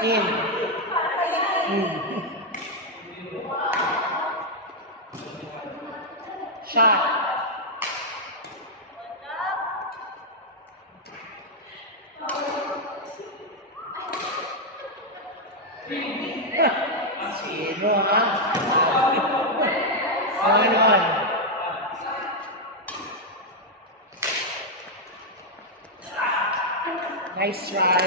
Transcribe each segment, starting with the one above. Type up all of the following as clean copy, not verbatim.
In. Shot. Sino ha? Ganon. Nice try.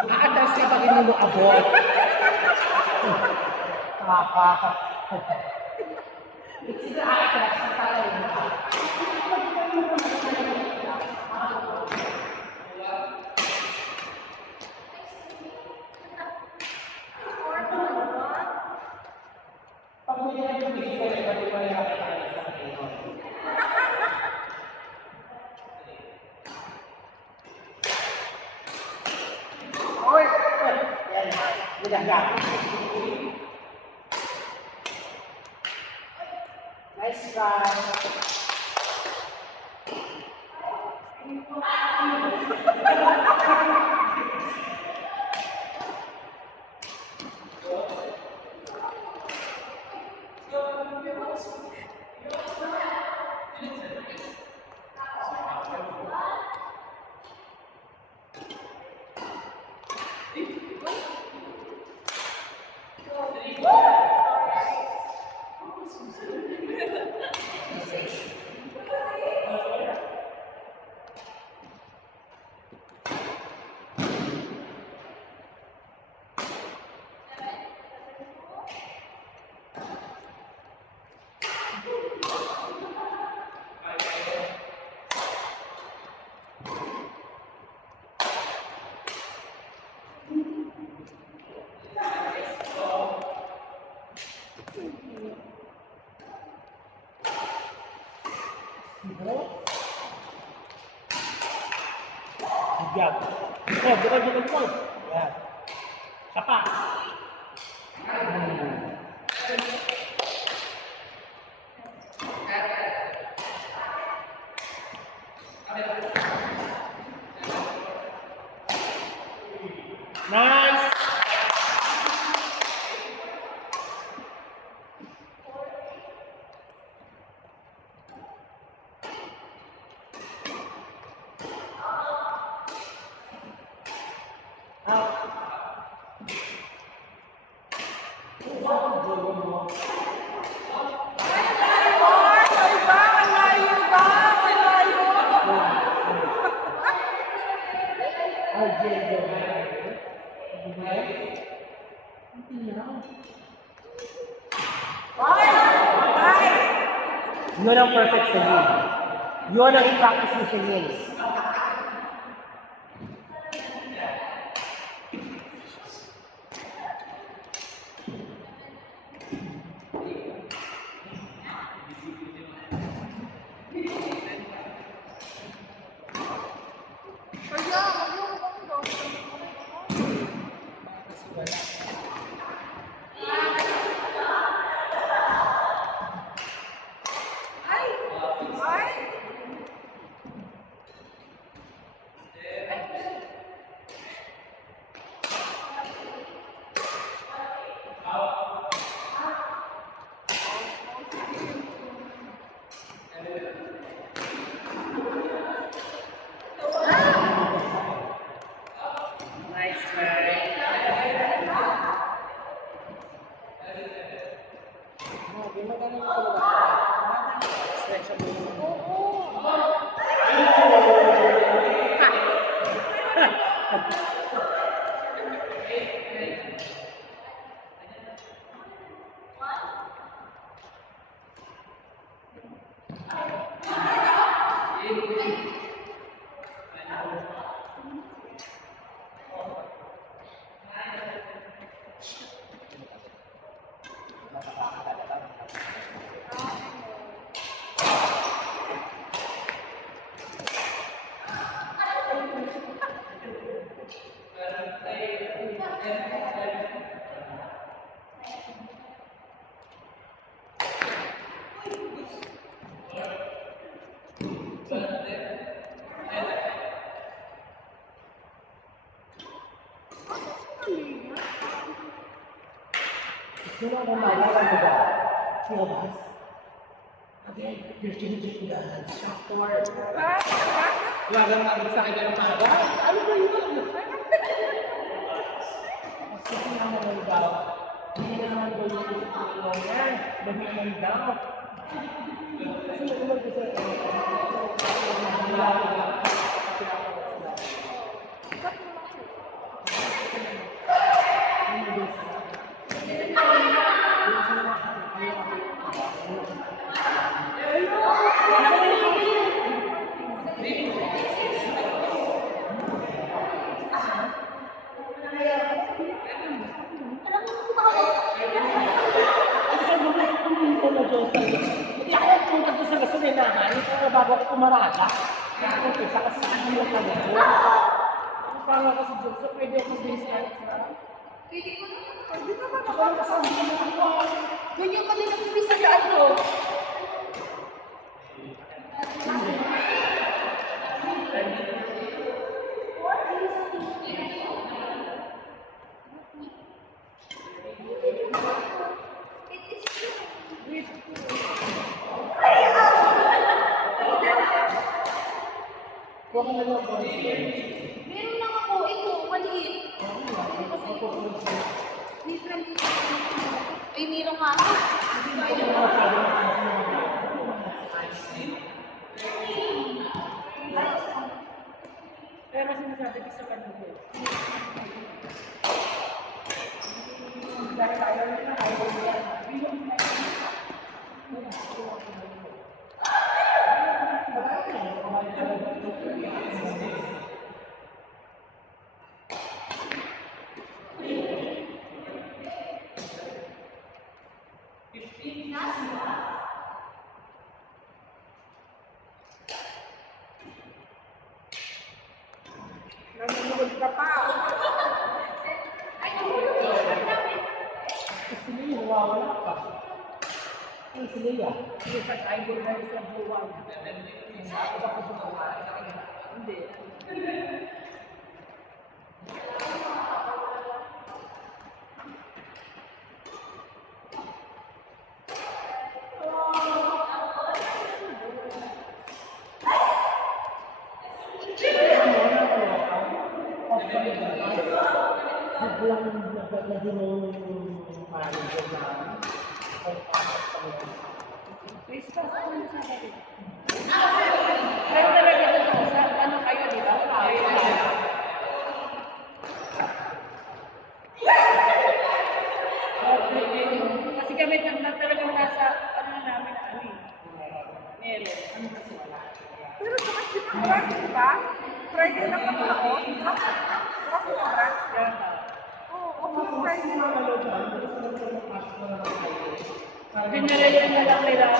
Atras na pag hindi mo abot. Kaka. Sige, atras na tayo. Nice try. Yan. Bukan. Yan. Sapa. Nice. Yun ang perfect singing. Yun ang i-practice ni singing. Sino ang mawala mo ba? Sino ba? Again, you're changing the structure. Wala lang namin sa akin ng mga ano ba yun? Kasi naman daw, hindi naman daw yung yan. Dami naman daw. Kasi naman kasi bago ako pumarada. Okay, saka sa akin yung kalito. Parang kasi dyan, so pwede ako base kahit na. Pwede ko naman. Pwede naman ako. Ganyan pa din ang ibig sa daan ko. Huwag ka na lang po. Meron lang ako. Ito, maliit. Ay, meron nga ako. Kaya mas sinasabi ko sa kanila. Dahil ayaw nila, ayaw nila. Nanonood ka pa. Sila yung wawala pa. Ay, sila yan. Kasi sa idol na yung sa buwan. Iba ko sa buwan. Hindi. Biglang nagdadagin yung manager namin. Pagpasok sa mga. Pero talaga ito, sa ano kayo, di ba? Kasi kami talagang nasa, ano namin, meron. Ano kasi wala. Pero bukas di ba branch, di ba? Friday lang naman ako. Bukas di ba branch? Oo, Friday lang. Pinarayan na lang nila.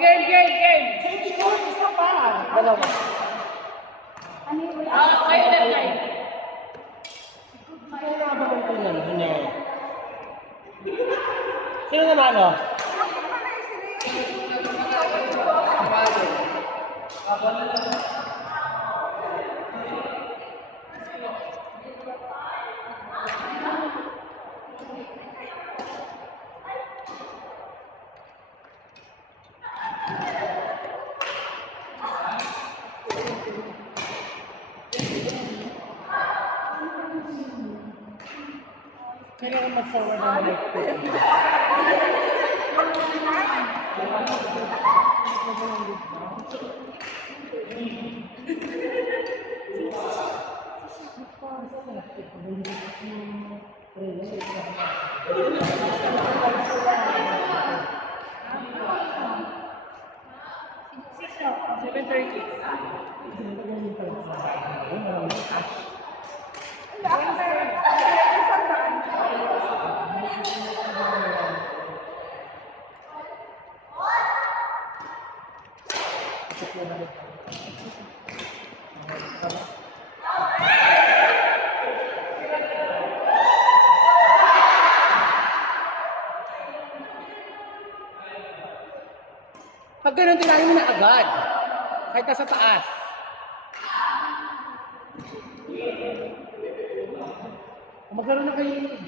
Game! Isa pa. Dalawa. Kayo lang tayo. Sino na ba ang tingnan? Hindi. Sino nanalo? Kailangan mag-forward ng balik ko. Ang dami. Pag ganun, tirahin mo na agad. Kahit nasa taas. Magkaroon na kayo ng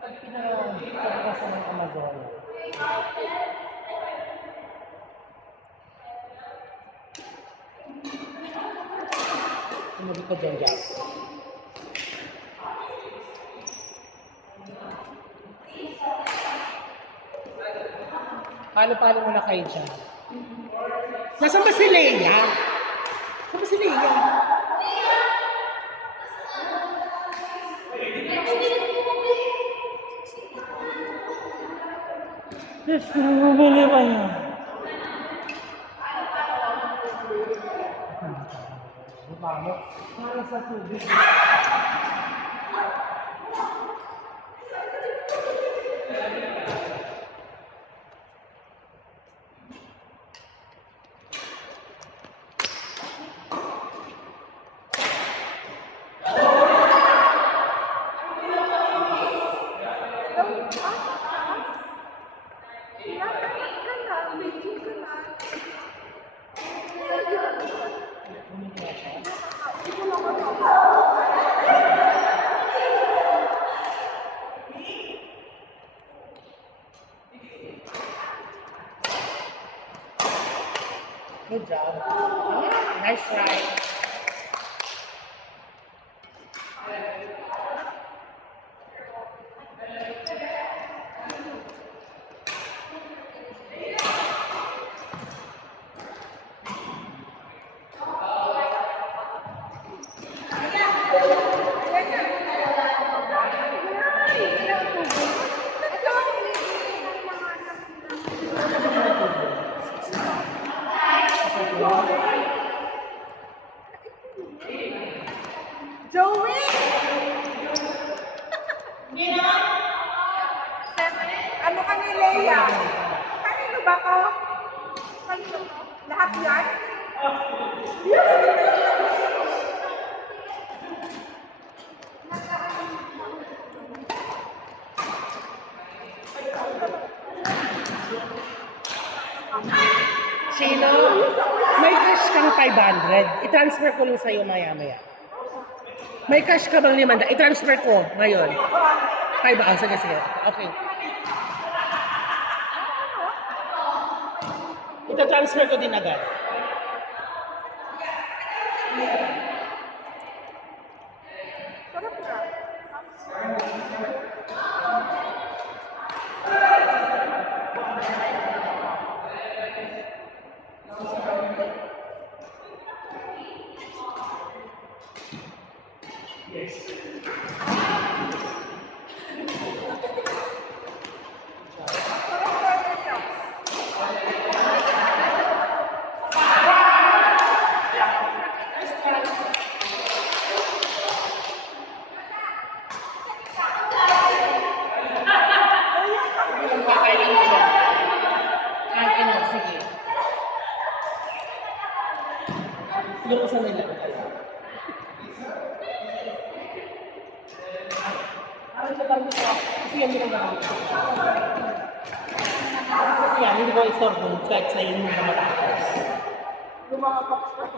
pag pinagpapakasan ng Amazon. Sumagot ka dyan, Jack. Palo-palo muna kayo dyan. Nasaan ba si Leia? Saan ba si Leia? Yes, bumili ba yan? Para sa tubig. Good job. Nice try. Joey! Ano ka ni Leia? Kanino ba to? Kanino to? Lahat yan? Sino? May cash kang 500. I-transfer ko lang sa'yo maya-maya. May cash ka bang 500? I-transfer ko ngayon. 500. Sige, sige. Okay. Ita-transfer ko din agad. Sarap na. Yung isa nila. Kasi yan yung gamit ko. Kasi yan, hindi ko i-store kahit sa inyo na matapos. Yung mga box.